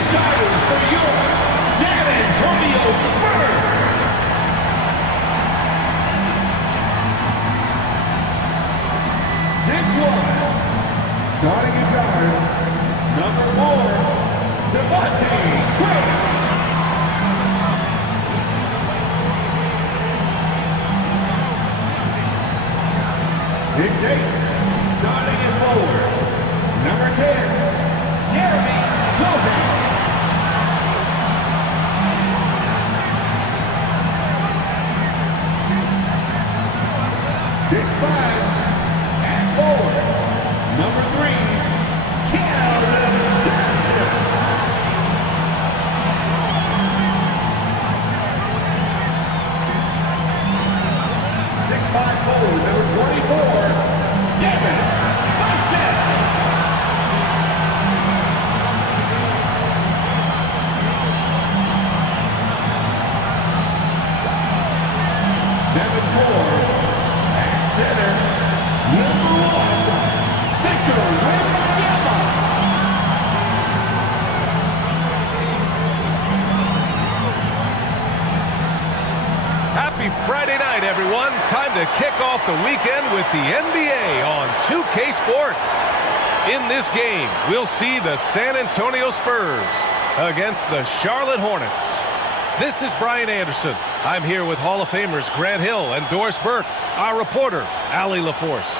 the starters for your San Antonio Spurs. Starting at guard, number 4, Devontae Graham. 6'8", starting at forward, number 10, Jeremy Shelby. 6'5", and forward, number 3, Calvin Johnson. 6'5" forward, number 24, David Bassett. 7'4", at center, number 1, Victor Wembanyama. Happy Friday night, everyone. Time to kick off the weekend with the NBA on 2K Sports. In this game, we'll see the San Antonio Spurs against the Charlotte Hornets. This is Brian Anderson. I'm here with Hall of Famers Grant Hill and Doris Burke, our reporter, Allie LaForce.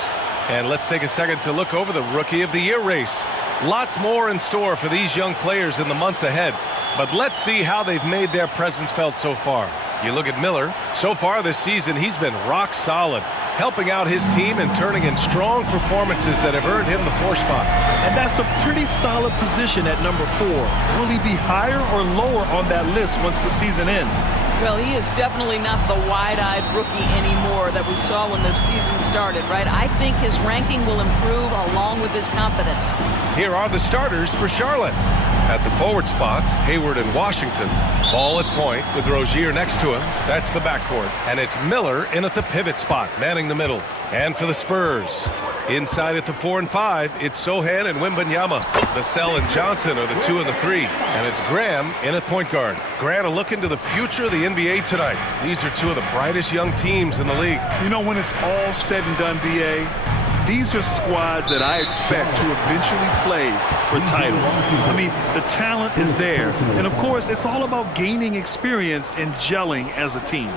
And let's take a second to look over the Rookie of the Year race. Lots more in store for these young players in the months ahead. But let's see how they've made their presence felt so far. You look at Miller. So far this season, he's been rock solid, helping out his team and turning in strong performances that have earned him the 4 spot. And that's a pretty solid position at number 4. Will he be higher or lower on that list once the season ends? Well, he is definitely not the wide-eyed rookie anymore that we saw when the season started, right? I think his ranking will improve along with his confidence. Here are the starters for Charlotte. At the forward spots, Hayward and Washington. Ball at point with Rozier next to him. That's the backcourt. And it's Miller in at the pivot spot, manning the middle. And for the Spurs, inside at the 4 and 5, it's Sohan and Wembanyama. Vassell and Johnson are the 2 and the 3. And it's Graham in at point guard. Grant, a look into the future of the NBA tonight. These are 2 of the brightest young teams in the league. You know, when it's all said and done, B.A., these are squads that I expect to eventually play for titles. I mean, the talent is there. And, of course, it's all about gaining experience and gelling as a team.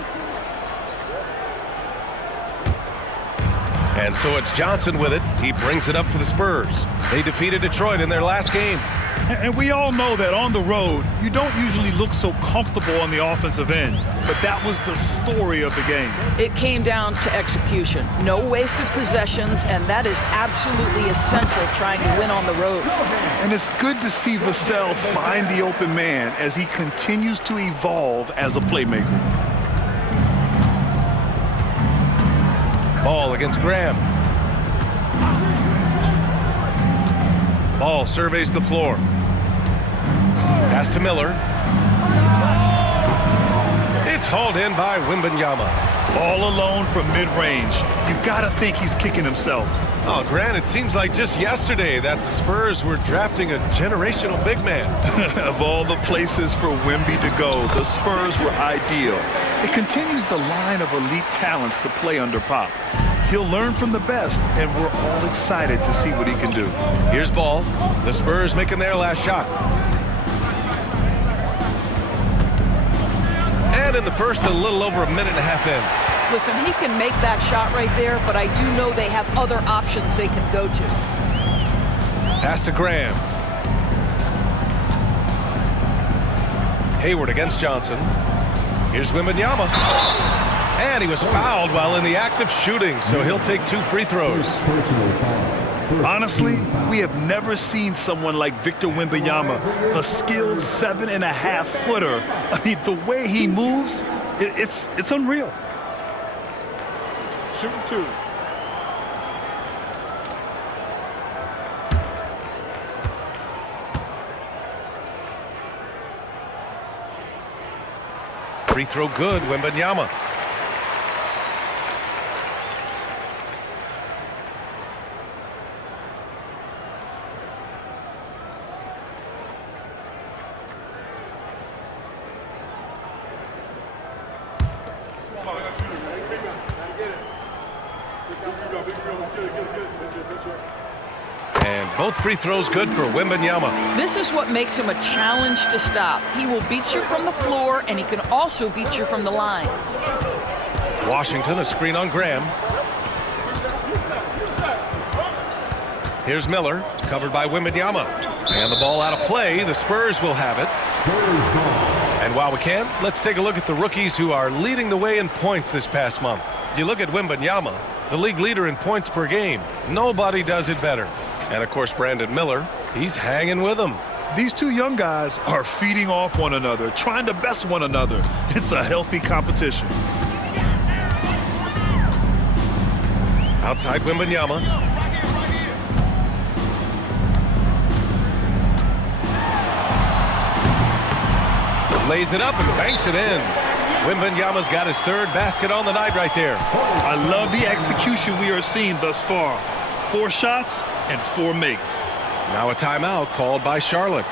And so it's Johnson with it. He brings it up for the Spurs. They defeated Detroit in their last game. And we all know that on the road, you don't usually look so comfortable on the offensive end. But that was the story of the game. It came down to execution. No wasted possessions, and that is absolutely essential trying to win on the road. And it's good to see Vassell find the open man as he continues to evolve as a playmaker. Ball against Graham. Ball surveys the floor. Pass to Miller. It's hauled in by Wembanyama. All alone from mid-range. You've got to think he's kicking himself. Oh, Grant, it seems like just yesterday that the Spurs were drafting a generational big man. Of all the places for Wemby to go, the Spurs were ideal. It continues the line of elite talents to play under Pop. He'll learn from the best, and we're all excited to see what he can do. Here's Ball. The Spurs making their last shot. And in the first, a little over a minute and a half in. Listen, he can make that shot right there, but I do know they have other options they can go to. Pass to Graham. Hayward against Johnson. Here's Wembanyama. And he was fouled while in the act of shooting, so he'll take 2 free throws. Honestly, we have never seen someone like Victor Wembanyama, a skilled 7.5-footer. I mean, the way he moves, it's unreal. Shooting 2. Free throw good, Wembanyama. And both free throws good for Wembanyama. This is what makes him a challenge to stop. He will beat you from the floor, and he can also beat you from the line. Washington, a screen on Graham. Here's Miller, covered by Wembanyama. And the ball out of play. The Spurs will have it. And while we can, let's take a look at the rookies who are leading the way in points this past month. You look at Wembanyama, the league leader in points per game. Nobody does it better. And, of course, Brandon Miller, he's hanging with them. These two young guys are feeding off one another, trying to best one another. It's a healthy competition. Outside Wembanyama. Lays it up and banks it in. Wembanyama's got his third basket on the night right there. I love the execution we are seeing thus far. 4 shots and 4 makes. Now a timeout called by Charlotte.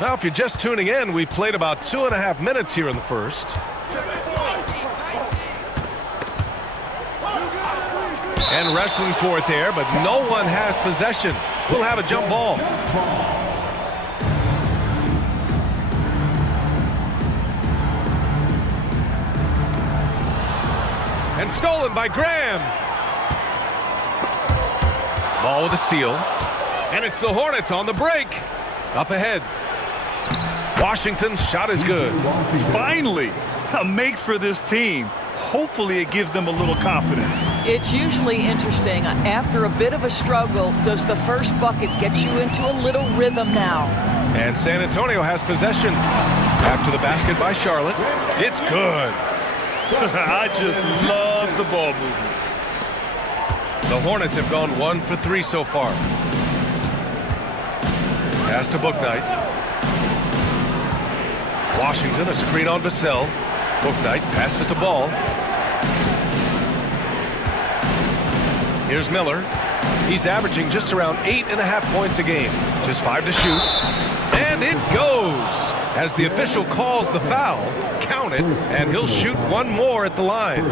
Now, if you're just tuning in, we played about 2.5 minutes here in the first. And wrestling for it there, but no one has possession. We'll have a jump ball. And stolen by Graham. Ball with a steal. And it's the Hornets on the break. Up ahead. Washington's shot is good. Finally, a make for this team. Hopefully it gives them a little confidence. It's usually interesting. After a bit of a struggle, does the first bucket get you into a little rhythm now? And San Antonio has possession. After the basket by Charlotte. It's good. I just love the ball movement. The Hornets have gone 1 for 3 so far. Pass to Bouknight. Washington, a screen on Vassell. Bouknight passes to Ball. Here's Miller. He's averaging just around 8.5 points a game. Just 5 to shoot. And it goes! As the official calls the foul, count it, and he'll shoot one more at the line.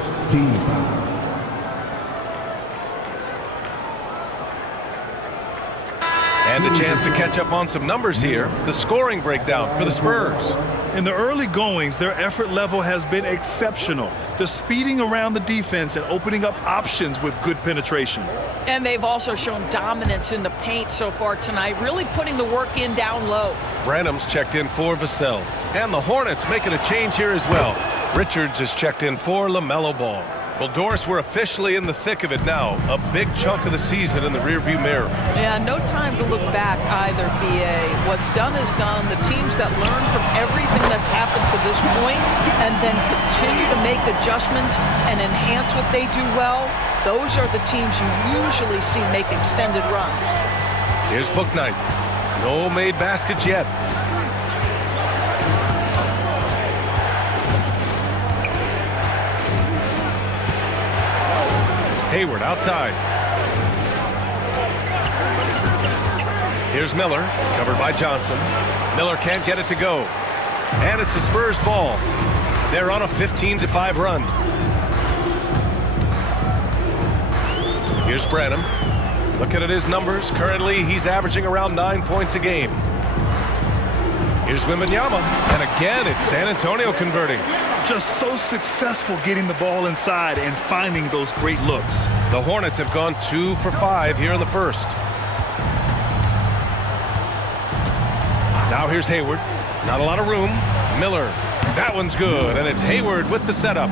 And a chance to catch up on some numbers here. The scoring breakdown for the Spurs. In the early goings, their effort level has been exceptional. They're speeding around the defense and opening up options with good penetration. And they've also shown dominance in the paint so far tonight, really putting the work in down low. Branham's checked in for Vassell. And the Hornets making a change here as well. Richards is checked in for LaMelo Ball. Well, Doris, we're officially in the thick of it now. A big chunk of the season in the rearview mirror. Yeah, no time to look back either, BA. What's done is done. The teams that learn from everything that's happened to this point and then continue to make adjustments and enhance what they do well, those are the teams you usually see make extended runs. Here's Book Night. No made baskets yet. Hayward outside. Here's Miller, covered by Johnson. Miller can't get it to go. And it's the Spurs ball. They're on a 15-5 run. Here's Branham. Looking at his numbers. Currently, he's averaging around 9 points a game. Here's Wembanyama. And again, it's San Antonio converting. Just so successful getting the ball inside and finding those great looks. The Hornets have gone 2 for 5 here in the first. Now here's Hayward. Not a lot of room. Miller. That one's good. And it's Hayward with the setup.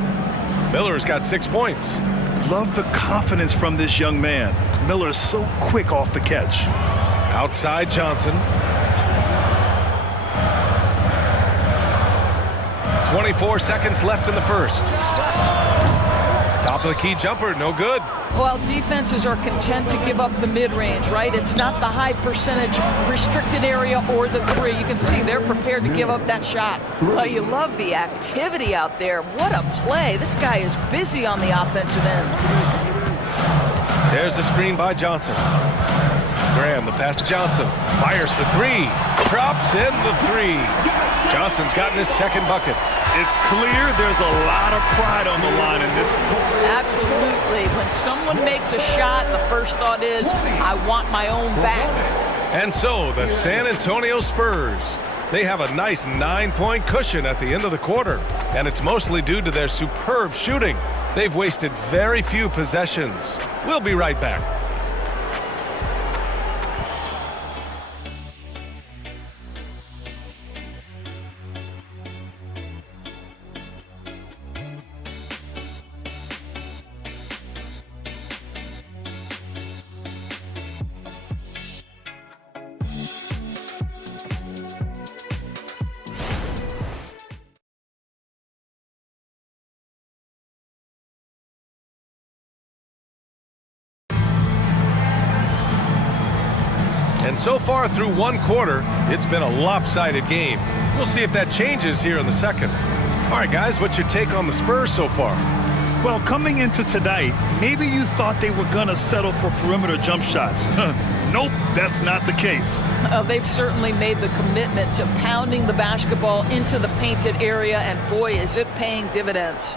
Miller's got 6 points. Love the confidence from this young man. Miller is so quick off the catch. Outside Johnson. 24 seconds left in the first. Top of the key jumper, no good. Well, defenses are content to give up the mid-range, right? It's not the high percentage restricted area or the three. You can see they're prepared to give up that shot. Well, you love the activity out there. What a play. This guy is busy on the offensive end. There's the screen by Johnson. Graham, the pass to Johnson. Fires for three. Drops in the three. Johnson's gotten his second bucket. It's clear there's a lot of pride on the line in this one. Absolutely. When someone makes a shot, the first thought is, I want my own back. And so the San Antonio Spurs, they have a nice 9-point cushion at the end of the quarter. And it's mostly due to their superb shooting. They've wasted very few possessions. We'll be right back. And so far through one quarter, it's been a lopsided game. We'll see if that changes here in the second. All right, guys, what's your take on the Spurs so far? Well, coming into tonight, maybe you thought they were going to settle for perimeter jump shots. Nope, that's not the case. They've certainly made the commitment to pounding the basketball into the painted area, and boy, is it paying dividends.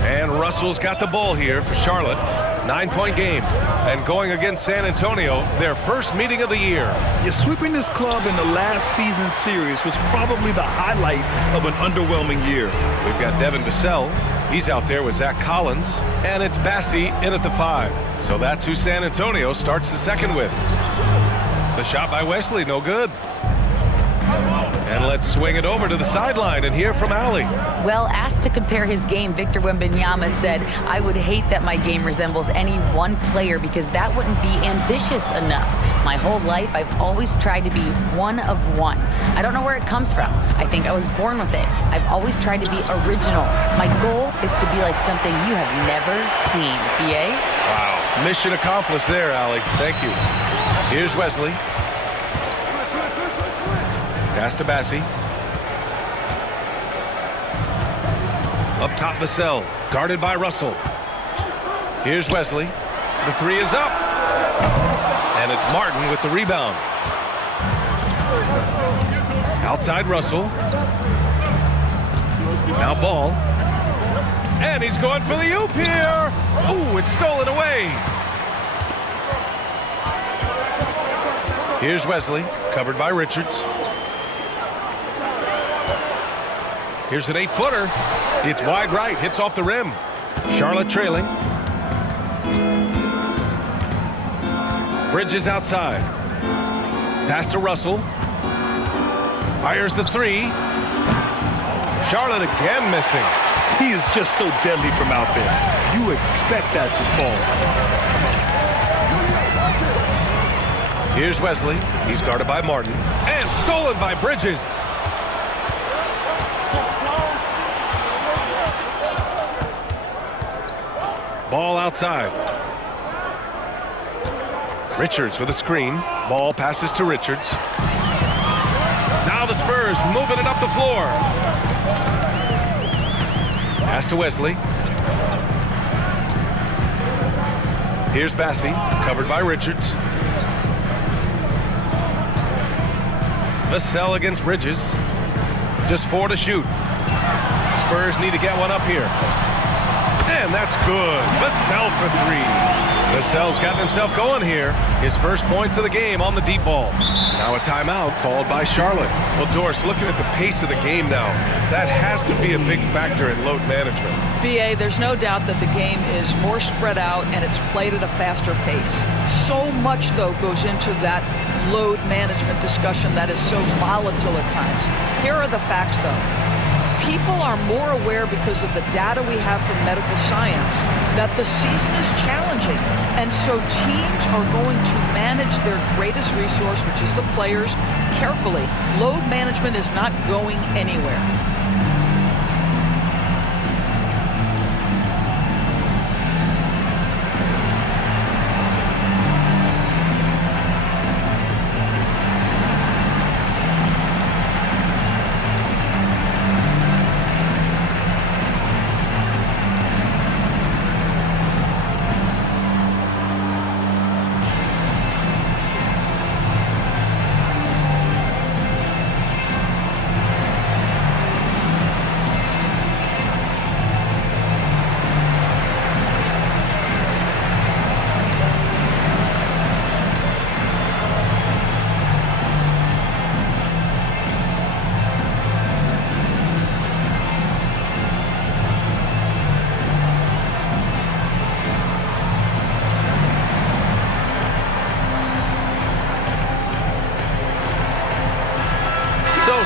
And Russell's got the ball here for Charlotte. 9-point game. And going against San Antonio, their first meeting of the year. Yeah, sweeping this club in the last season series was probably the highlight of an underwhelming year. We've got Devin Vassell. He's out there with Zach Collins. And it's Bassie in at the 5. So that's who San Antonio starts the second with. The shot by Wesley, no good. And let's swing it over to the sideline and hear from Allie. Well, asked to compare his game, Victor Wembanyama said, I would hate that my game resembles any one player because that wouldn't be ambitious enough. My whole life, I've always tried to be one of one. I don't know where it comes from. I think I was born with it. I've always tried to be original. My goal is to be like something you have never seen. BA? Wow. Mission accomplished there, Allie. Thank you. Here's Wesley. Pass to Bassie. Up top, Vassell. Guarded by Russell. Here's Wesley. The three is up. And it's Martin with the rebound. Outside Russell. Now Ball. And he's going for the oop here. Ooh, it's stolen away. Here's Wesley, covered by Richards. Here's an 8-footer. It's wide right, hits off the rim. Charlotte trailing. Bridges outside. Pass to Russell. Fires the three. Charlotte again missing. He He is just so deadly from out there. You expect that to fall. Here's Wesley. He's guarded by Martin. And stolen by Bridges. Ball outside. Richards with a screen. Ball passes to Richards. Now the Spurs moving it up the floor. Pass to Wesley. Here's Bassey, covered by Richards. Vassell against Bridges. Just 4 to shoot. Spurs need to get one up here. And that's good. Vassell for 3. Vassell's gotten himself going here. His first points of the game on the deep ball. Now a timeout called by Charlotte. Well, Doris, looking at the pace of the game now, that has to be a big factor in load management. BA, there's no doubt that the game is more spread out and it's played at a faster pace. So much, though, goes into that load management discussion that is so volatile at times. Here are the facts, though. People are more aware because of the data we have from medical science that the season is challenging. And so teams are going to manage their greatest resource, which is the players, carefully. Load management is not going anywhere.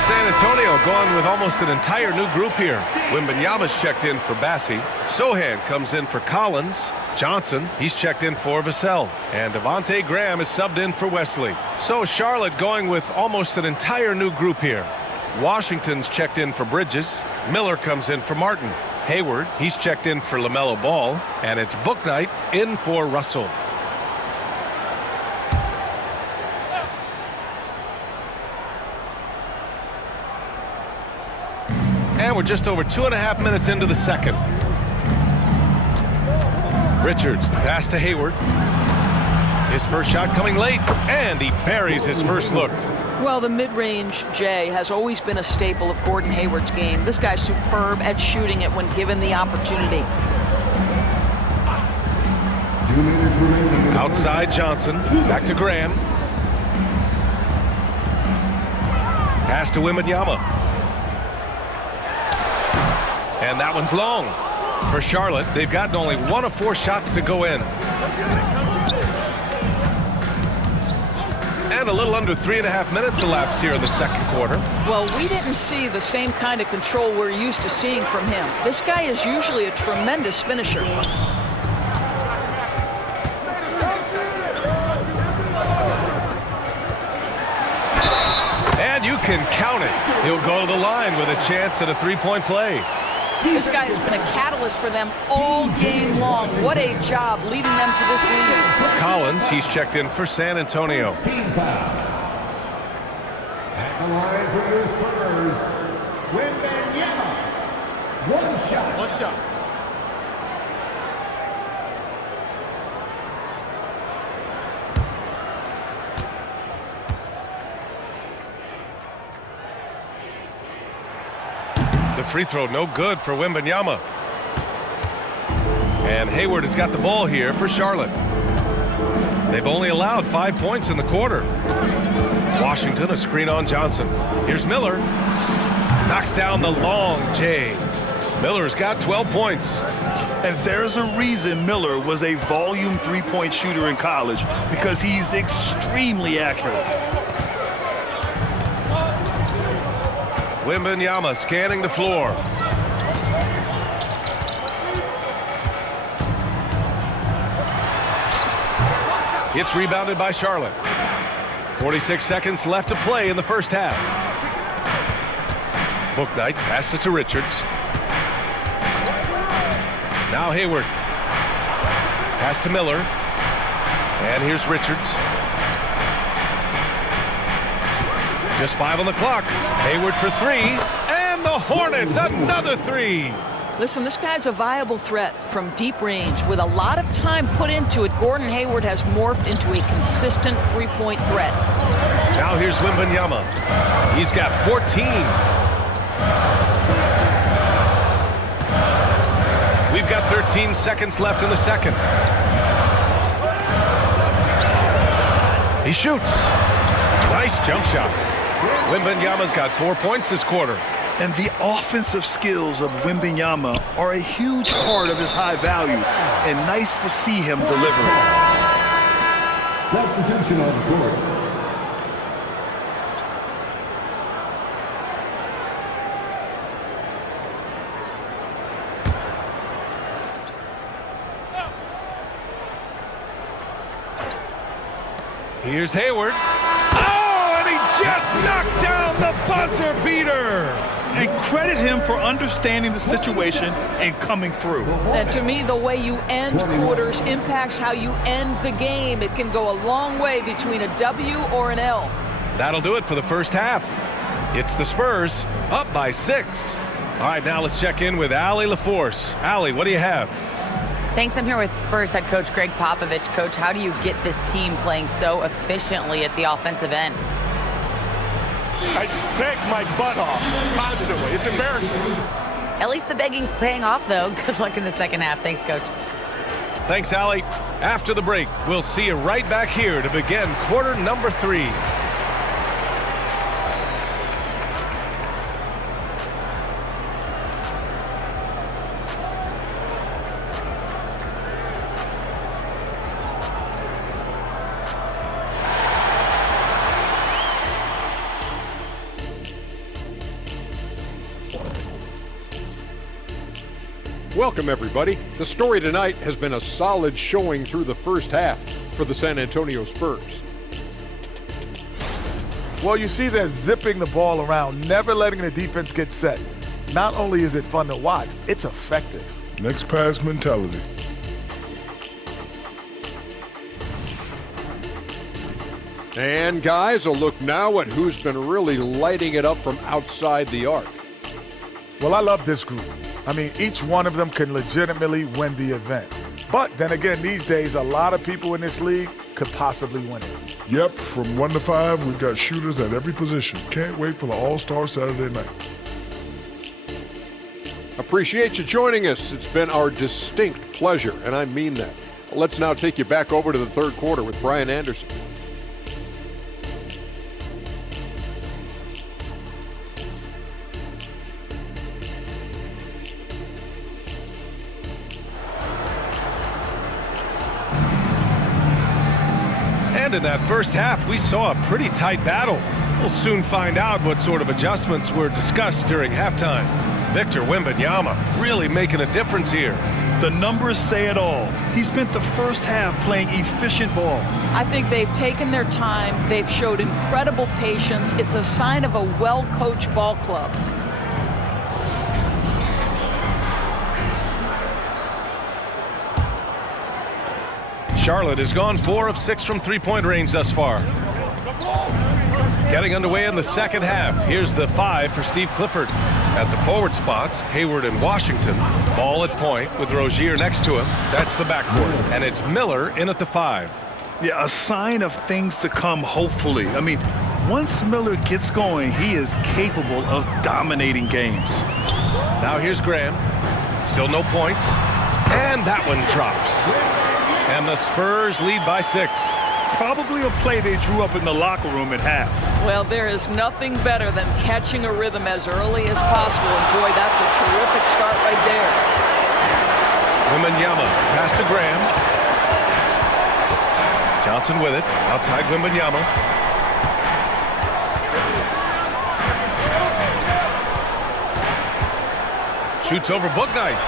San Antonio going with almost an entire new group here. Wembanyama's checked in for Bassey. Sohan comes in for Collins. Johnson, he's checked in for Vassell. And Devontae Graham is subbed in for Wesley. So Charlotte going with almost an entire new group here. Washington's checked in for Bridges. Miller comes in for Martin. Hayward, he's checked in for LaMelo Ball. And it's Bouknight in for Russell. And we're just over 2.5 minutes into the second. Richards, the pass to Hayward. His first shot coming late, and he buries his first look. Well, the mid-range, Jay, has always been a staple of Gordon Hayward's game. This guy's superb at shooting it when given the opportunity. Outside Johnson, back to Graham. Pass to Wembanyama. And that one's long. For Charlotte, they've gotten only 1 of 4 shots to go in. And a little under 3.5 minutes elapsed here in the second quarter. Well, we didn't see the same kind of control we're used to seeing from him. This guy is usually a tremendous finisher. And you can count it. He'll go to the line with a chance at a three-point play. This guy has been a catalyst for them all game long. What a job leading them to this lead. Collins, he's checked in for San Antonio. Team foul. At the line for your Spurs, Wembanyama. 1 shot. 1 shot. The free throw no good for Wembanyama. And Hayward has got the ball here for Charlotte. They've only allowed 5 points in the quarter. Washington, a screen on Johnson. Here's Miller. Knocks down the long J. Miller's got 12 points. And there's a reason Miller was a volume three-point shooter in college, because he's extremely accurate. Wembanyama scanning the floor. It's rebounded by Charlotte. 46 seconds left to play in the first half. Bouknight passes it to Richards. Now Hayward. Pass to Miller. And here's Richards. Just 5 on the clock. Hayward for 3. And the Hornets, another 3. Listen, this guy's a viable threat from deep range. With a lot of time put into it, Gordon Hayward has morphed into a consistent three-point threat. Now here's Wembanyama. He's got 14. We've got 13 seconds left in the second. He shoots. Nice jump shot. Wembanyama's got 4 points this quarter. And the offensive skills of Wembanyama are a huge part of his high value. And nice to see him deliver. Substitution on the court. Here's Hayward. Oh, and he just knocked down the buzzer beater. And credit him for understanding the situation and coming through. And to me, the way you end quarters impacts how you end the game. It can go a long way between a W or an L. That'll do it for the first half. It's the Spurs up by 6. All right, now let's check in with Allie LaForce. Allie, what do you have? Thanks. I'm here with Spurs head coach Greg Popovich. Coach, how do you get this team playing so efficiently at the offensive end? I beg my butt off constantly. It's embarrassing. At least the begging's paying off, though. Good luck in the second half. Thanks, Coach. Thanks, Allie. After the break, we'll see you right back here to begin quarter number 3. Welcome, everybody. The story tonight has been a solid showing through the first half for the San Antonio Spurs. Well, you see they're zipping the ball around, never letting the defense get set. Not only is it fun to watch, it's effective. Next pass mentality. And guys, a look now at who's been really lighting it up from outside the arc. Well, I love this group. I mean, each one of them can legitimately win the event. But then again, these days, a lot of people in this league could possibly win it. Yep, from 1 to 5, we've got shooters at every position. Can't wait for the All-Star Saturday night. Appreciate you joining us. It's been our distinct pleasure, and I mean that. Let's now take you back over to the third quarter with Brian Anderson. And in that first half, we saw a pretty tight battle. We'll soon find out what sort of adjustments were discussed during halftime. Victor Wembanyama really making a difference here. The numbers say it all. He spent the first half playing efficient ball. I think they've taken their time. They've showed incredible patience. It's a sign of a well-coached ball club. Charlotte has gone 4 of 6 from three-point range thus far. Getting underway in the second half. Here's the 5 for Steve Clifford. At the forward spots, Hayward and Washington. Ball at point with Rozier next to him. That's the backcourt. And it's Miller in at the 5. Yeah, a sign of things to come, hopefully. I mean, once Miller gets going, he is capable of dominating games. Now here's Graham. Still no points. And that one drops. And the Spurs lead by 6. Probably a play they drew up in the locker room at half. Well, there is nothing better than catching a rhythm as early as possible. And boy, that's a terrific start right there. Wembanyama, pass to Graham. Johnson with it, outside Wembanyama. Shoots over Bouknight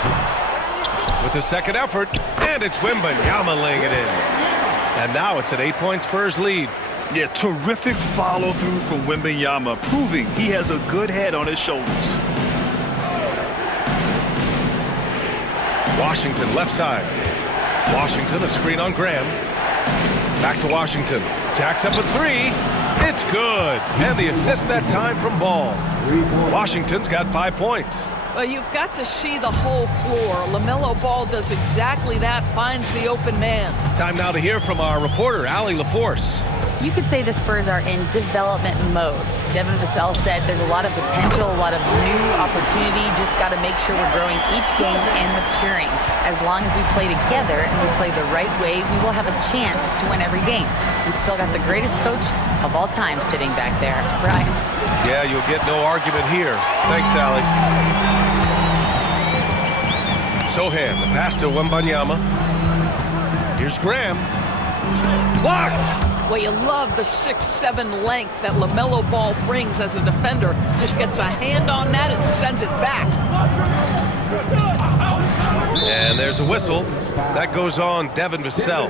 with the second effort, and it's Wembanyama laying it in. And now it's an 8-point Spurs lead. Yeah, terrific follow-through from Wembanyama, proving he has a good head on his shoulders. Washington left side. Washington, a screen on Graham. Back to Washington. Jacks up a three. It's good. And the assist that time from Ball. Washington's got 5 points. Well, you've got to see the whole floor. LaMelo Ball does exactly that, finds the open man. Time now to hear from our reporter, Allie LaForce. You could say the Spurs are in development mode. Devin Vassell said there's a lot of potential, a lot of new opportunity. Just got to make sure we're growing each game and maturing. As long as we play together and we play the right way, we will have a chance to win every game. We still got the greatest coach of all time sitting back there. Brian. Yeah, you'll get no argument here. Thanks, Allie. Sohan, the pass to Wembanyama. Here's Graham. Blocked! Well, you love the 6'7" length that LaMelo Ball brings as a defender. Just gets a hand on that and sends it back. And there's a whistle. That goes on Devin Vassell.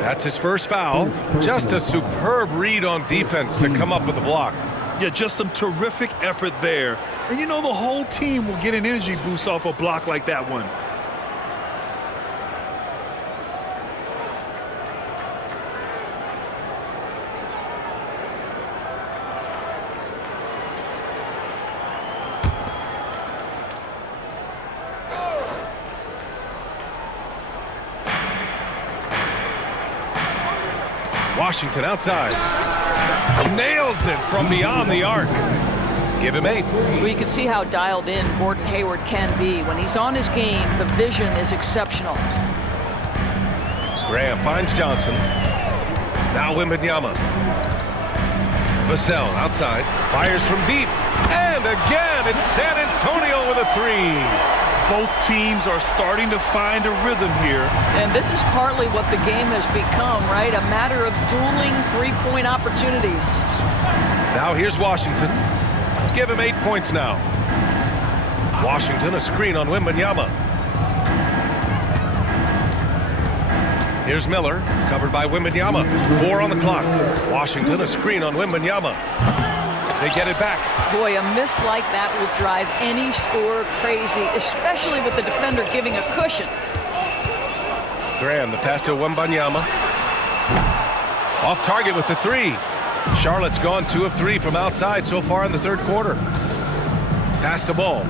That's his first foul. Just a superb read on defense to come up with the block. Yeah, just some terrific effort there. And you know the whole team will get an energy boost off a block like that one. Washington outside. Nails it from beyond the arc. Give him 8. Well, you can see how dialed in Gordon Hayward can be. When he's on his game, the vision is exceptional. Graham finds Johnson. Now Wembanyama. Vassell outside. Fires from deep. And again, it's San Antonio with a 3. Both teams are starting to find a rhythm here. And this is partly what the game has become, right? A matter of dueling three-point opportunities. Now here's Washington. Give him 8 points now. Washington, a screen on Wembanyama. Here's Miller, covered by Wembanyama. 4 on the clock. Washington, a screen on Wembanyama. They get it back. Boy, a miss like that will drive any scorer crazy, especially with the defender giving a cushion. Graham, the pass to Wembanyama. Off target with the 3. Charlotte's gone 2 of 3 from outside so far in the third quarter. Pass to Ball.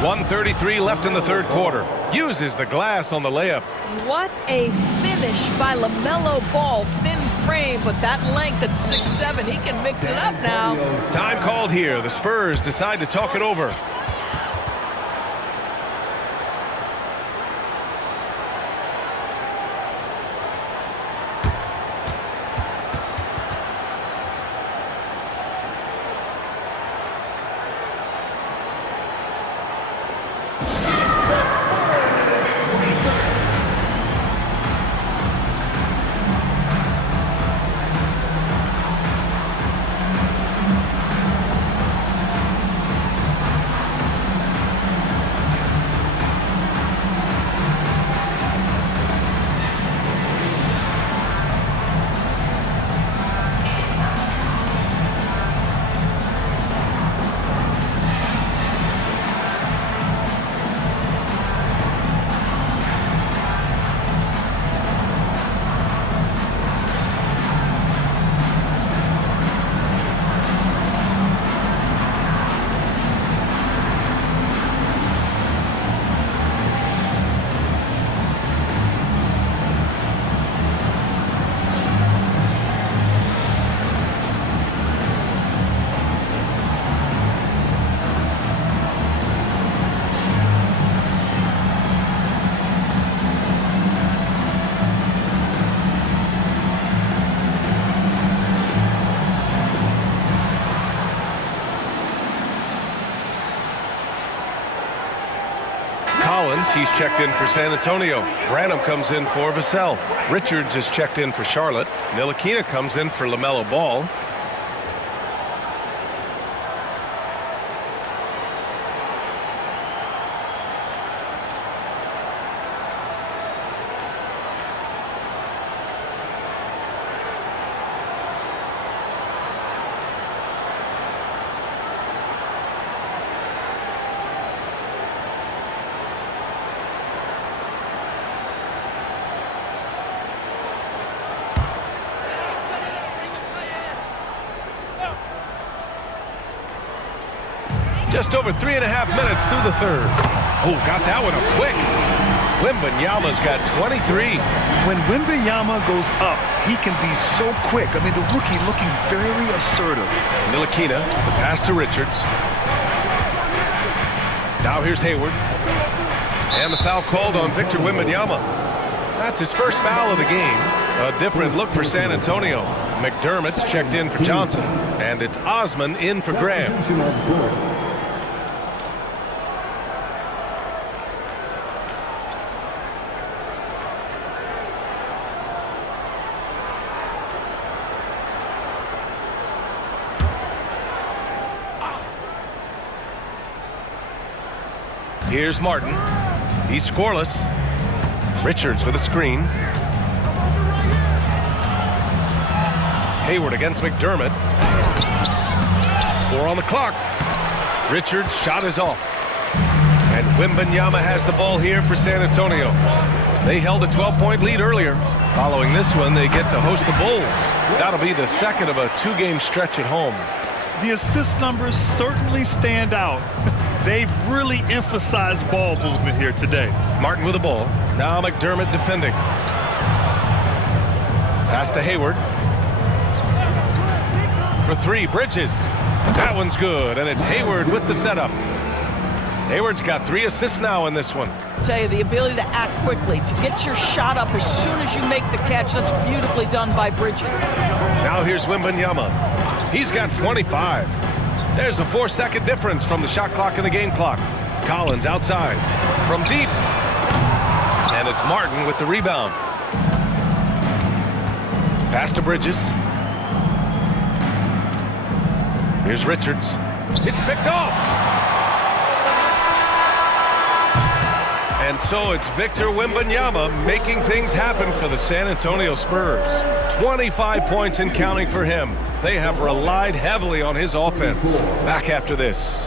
1:33 left in the third quarter. Uses the glass on the layup. What a finish by LaMelo Ball. Thin frame, but that length at 6'7", he can mix it up now. Time called here. The Spurs decide to talk it over. He's checked in for San Antonio. Branham comes in for Vassell. Richards is checked in for Charlotte. Ntilikina comes in for LaMelo Ball. Just over 3.5 minutes through the third. Oh, got that one up quick. Wembanyama's got 23. When Wembanyama goes up, he can be so quick. I mean, the rookie looking very assertive. Ntilikina, the pass to Richards. Now here's Hayward. And the foul called on Victor Wembanyama. That's his first foul of the game. A different look for San Antonio. McDermott's checked in for Johnson. And it's Osman in for Graham. Here's Martin. He's scoreless. Richards with a screen. Hayward against McDermott. 4 on the clock. Richards' shot is off. And Wembanyama has the ball here for San Antonio. They held a 12-point lead earlier. Following this one, they get to host the Bulls. That'll be the second of a 2-game stretch at home. The assist numbers certainly stand out. They've really emphasized ball movement here today. Martin with the ball. Now McDermott defending. Pass to Hayward. For 3, Bridges. That one's good, and it's Hayward with the setup. Hayward's got 3 assists now in this one. I tell you, the ability to act quickly, to get your shot up as soon as you make the catch, that's beautifully done by Bridges. Now here's Wembanyama. He's got 25. There's a 4-second difference from the shot clock and the game clock. Collins outside from deep. And it's Martin with the rebound. Pass to Bridges. Here's Richards. It's picked off. And so it's Victor Wembanyama making things happen for the San Antonio Spurs. 25 points and counting for him. They have relied heavily on his offense. Back after this.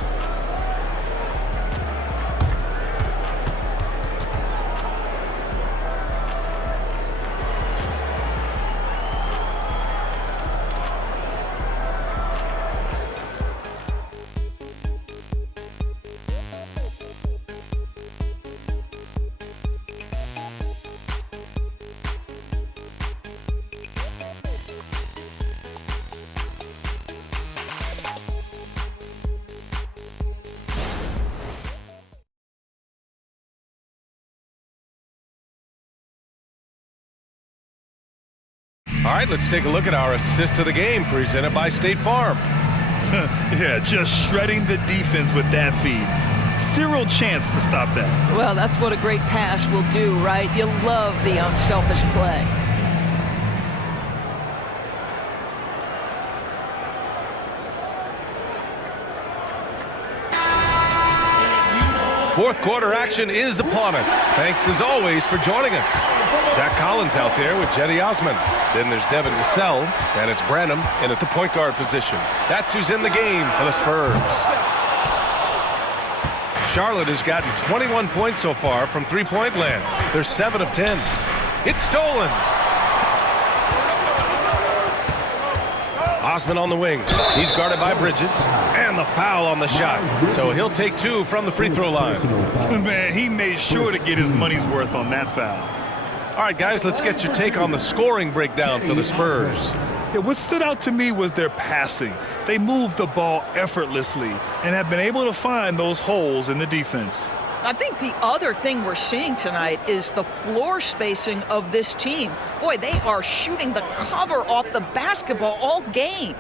All right, let's take a look at our assist of the game presented by State Farm. Yeah, just shredding the defense with that feed. Zero chance to stop that. Well, that's what a great pass will do, right? You love the unselfish play. Fourth quarter action is upon us. Thanks as always for joining us. Zach Collins out there with Jetty Osman. Then there's Devin Vassell, and it's Branham in at the point guard position. That's who's in the game for the Spurs. Charlotte has gotten 21 points so far from three-point land. They're 7 of 10. It's stolen. Osman on the wing. He's guarded by Bridges. And the foul on the shot. So he'll take 2 from the free throw line. Man, he made sure to get his money's worth on that foul. All right, guys, let's get your take on the scoring breakdown for the Spurs. Yeah, what stood out to me was their passing. They moved the ball effortlessly and have been able to find those holes in the defense. I think the other thing we're seeing tonight is the floor spacing of this team. Boy, they are shooting the cover off the basketball all game.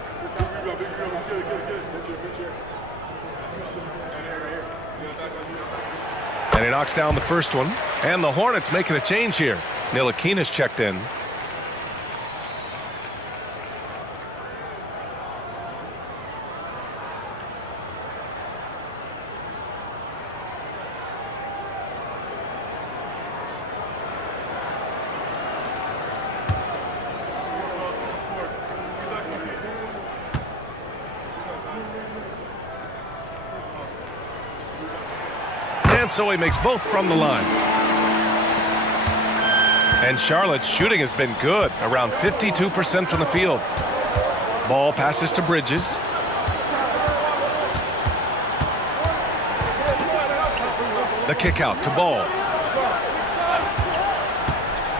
And he knocks down the first one. And the Hornets making a change here. Ntilikina's checked in. And so he makes both from the line. And Charlotte's shooting has been good, around 52% from the field. Ball passes to Bridges. The kick out to Ball.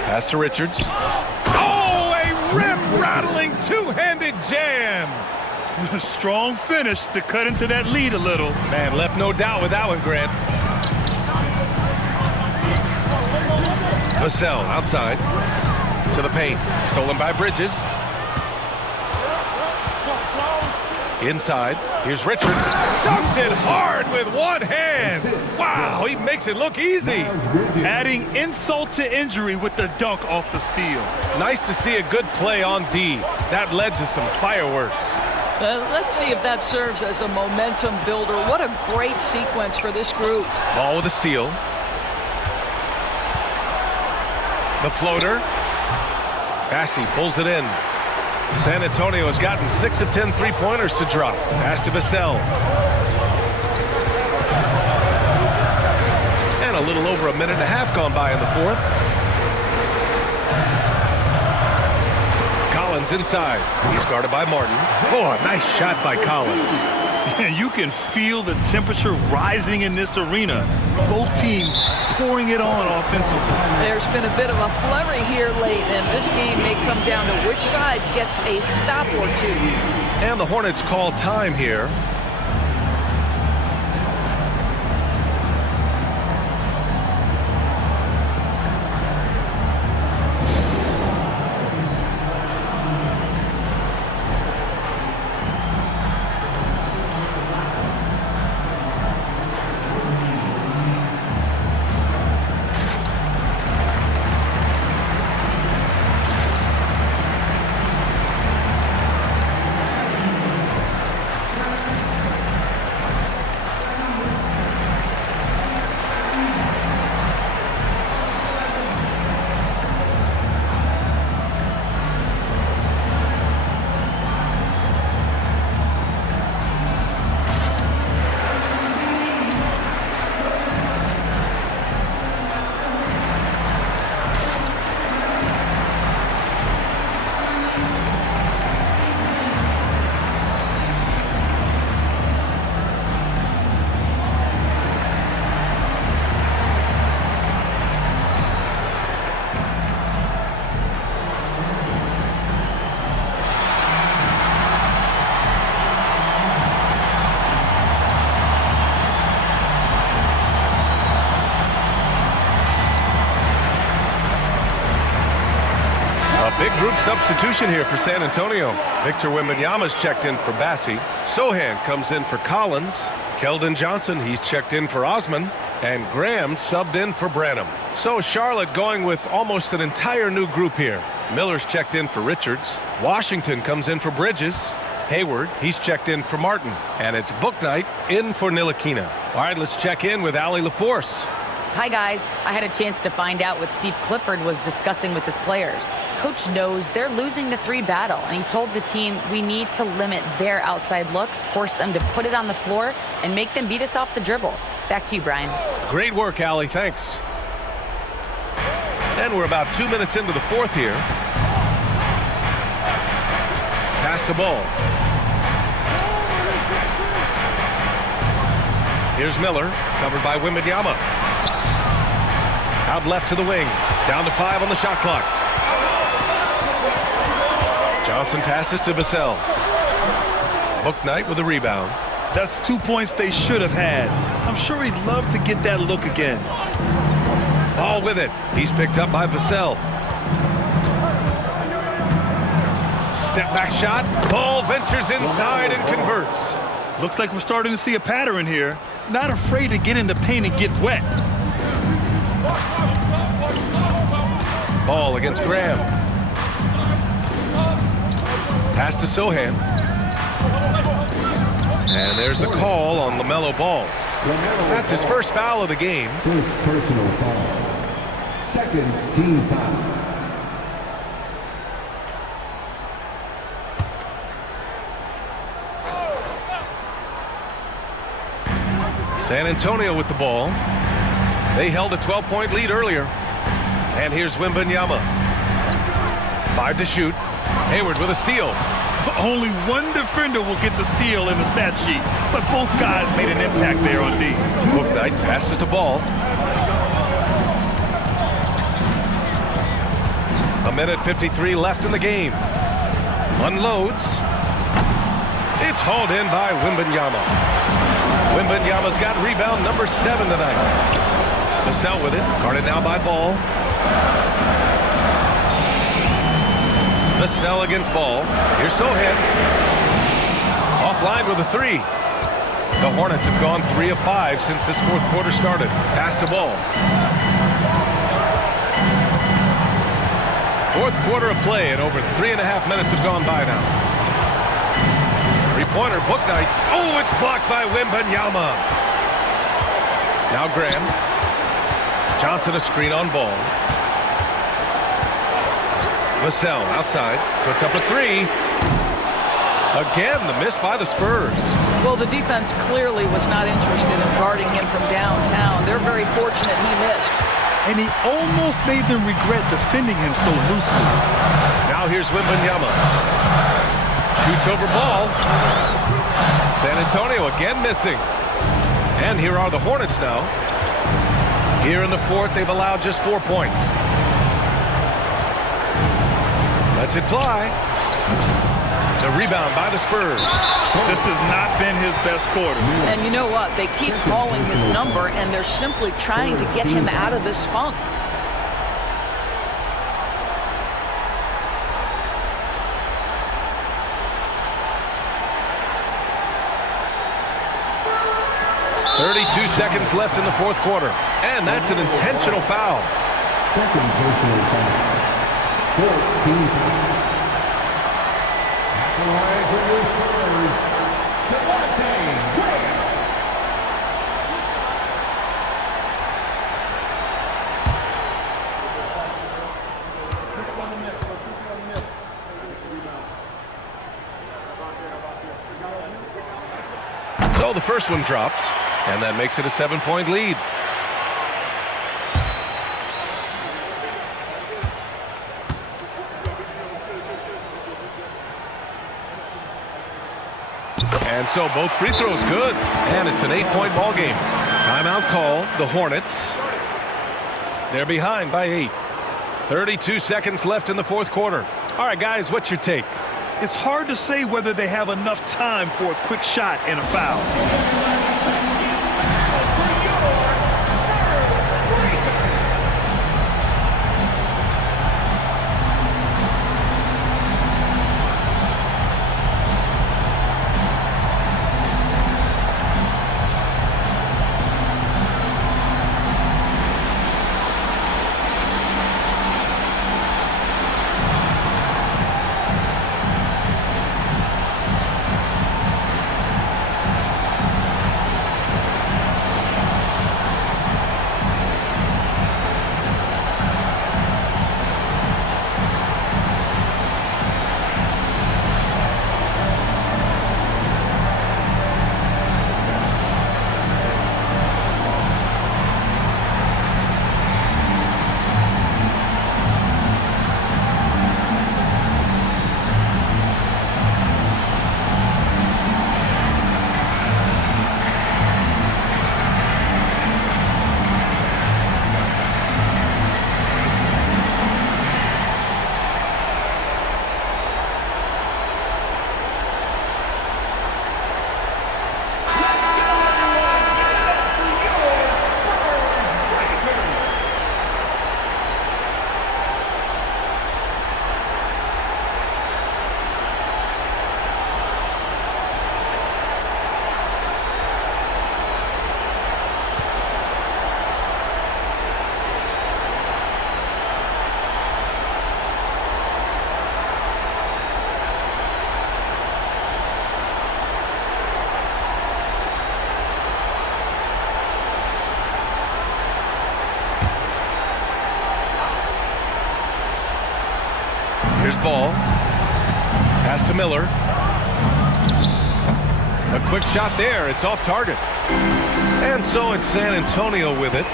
Pass to Richards. Oh, a rim-rattling two-handed jam. A strong finish to cut into that lead a little. Man, left no doubt with that one, Grant. Vassell outside to the paint. Stolen by Bridges. Inside. Here's Richards. Dunks it hard with one hand. Wow, he makes it look easy. Adding insult to injury with the dunk off the steal. Nice to see a good play on D. That led to some fireworks. Let's see if that serves as a momentum builder. What a great sequence for this group. Ball with a steal. The floater. Bassi pulls it in. San Antonio has gotten 6 of 10 three-pointers to drop. Pass to Vassell. And a little over a minute and a half gone by in the fourth. Collins inside. He's guarded by Martin. Oh, a nice shot by Collins. You can feel the temperature rising in this arena. Both teams pouring it on offensively. There's been a bit of a flurry here late, and this game may come down to which side gets a stop or two. And the Hornets call time here. Big group substitution here for San Antonio. Victor Wembanyama's checked in for Bassi. Sohan comes in for Collins. Keldon Johnson, he's checked in for Osman. And Graham subbed in for Branham. So Charlotte going with almost an entire new group here. Miller's checked in for Richards. Washington comes in for Bridges. Hayward, he's checked in for Martin. And it's Book Night in for Ntilikina. All right, let's check in with Allie LaForce. Hi, guys. I had a chance to find out what Steve Clifford was discussing with his players. Coach knows they're losing the 3 battle, and he told the team we need to limit their outside looks, force them to put it on the floor, and make them beat us off the dribble. Back to you, Brian. Great work, Allie. Thanks. And we're about 2 minutes into the fourth here. Pass to Ball. Here's Miller, covered by Wembanyama. Out left to the wing. Down to 5 on the shot clock. Johnson passes to Vassell. Book Night with a rebound. That's 2 points they should have had. I'm sure he'd love to get that look again. Ball with it. He's picked up by Vassell. Step back shot. Ball ventures inside and converts. Looks like we're starting to see a pattern here. Not afraid to get in the paint and get wet. Ball against Graham. Pass to Sohan. And there's the call on LaMelo Ball. That's his first foul of the game. First personal foul. Second team foul. San Antonio with the ball. They held a 12-point lead earlier. And here's Wembanyama. 5 to shoot. Hayward with a steal. Only one defender will get the steal in the stat sheet, but both guys made an impact there on D. Bouknight passes to Ball. A minute 53 left in the game. Unloads. It's hauled in by Wembanyama. Wembanyama's got rebound number 7 tonight. Vassell with it. Guarded now by Ball. Vassell against Ball. Here's Sohan. Offline with a 3. The Hornets have gone 3 of 5 since this fourth quarter started. Pass to Ball. Fourth quarter of play, and over 3.5 minutes have gone by now. Three-pointer, Bouknight. Oh, it's blocked by Wembanyama. Now Graham. Johnson a screen on Ball. Vassell outside, puts up a 3. Again, the miss by the Spurs. Well, the defense clearly was not interested in guarding him from downtown. They're very fortunate he missed. And he almost made them regret defending him so loosely. Now here's Wembanyama. Shoots over Ball. San Antonio again missing. And here are the Hornets now. Here in the fourth, they've allowed just 4 points. Lets it fly. The rebound by the Spurs. This has not been his best quarter. And you know what? They keep calling his number, and they're simply trying to get him out of this funk. .32 seconds left in the fourth quarter. And that's an intentional foul. Second personal foul. 14. Line for the Spurs. So the first one drops, and that makes it a 7-point lead. And so both free throws good, and it's an 8-point ball game. Timeout call, the Hornets. They're behind by 8. 32 seconds left in the fourth quarter. All right, guys, what's your take? It's hard to say whether they have enough time for a quick shot and a foul. Here's Ball. Pass to Miller. A quick shot there. It's off target. And so it's San Antonio with it.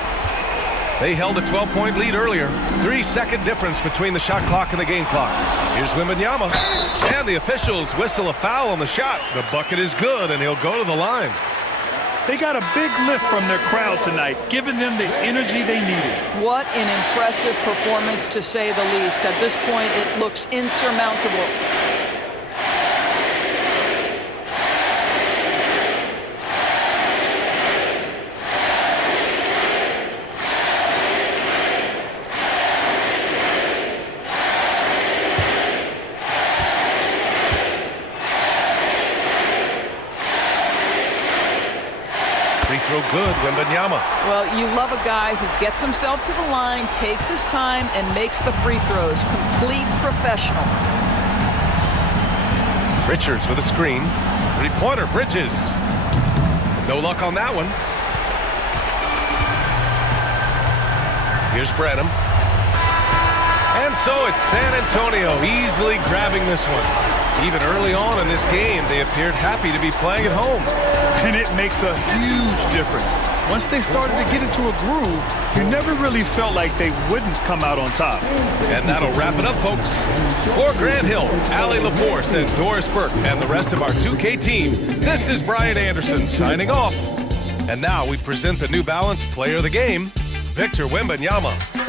They held a 12-point lead earlier. 3-second difference between the shot clock and the game clock. Here's Wembanyama. And the officials whistle a foul on the shot. The bucket is good, and he'll go to the line. They got a big lift from their crowd tonight, giving them the energy they needed. What an impressive performance, to say the least. At this point, it looks insurmountable. Free throw good, Wembanyama. Well, you love a guy who gets himself to the line, takes his time, and makes the free throws. Complete professional. Richards with a screen. Three-pointer, Bridges. No luck on that one. Here's Branham. And so it's San Antonio easily grabbing this one. Even early on in this game, they appeared happy to be playing at home. And it makes a huge difference. Once they started to get into a groove, you never really felt like they wouldn't come out on top. And that'll wrap it up, folks. For Grant Hill, Allie LaForce, and Doris Burke, and the rest of our 2K team, this is Brian Anderson signing off. And now we present the New Balance Player of the Game, Victor Wembanyama.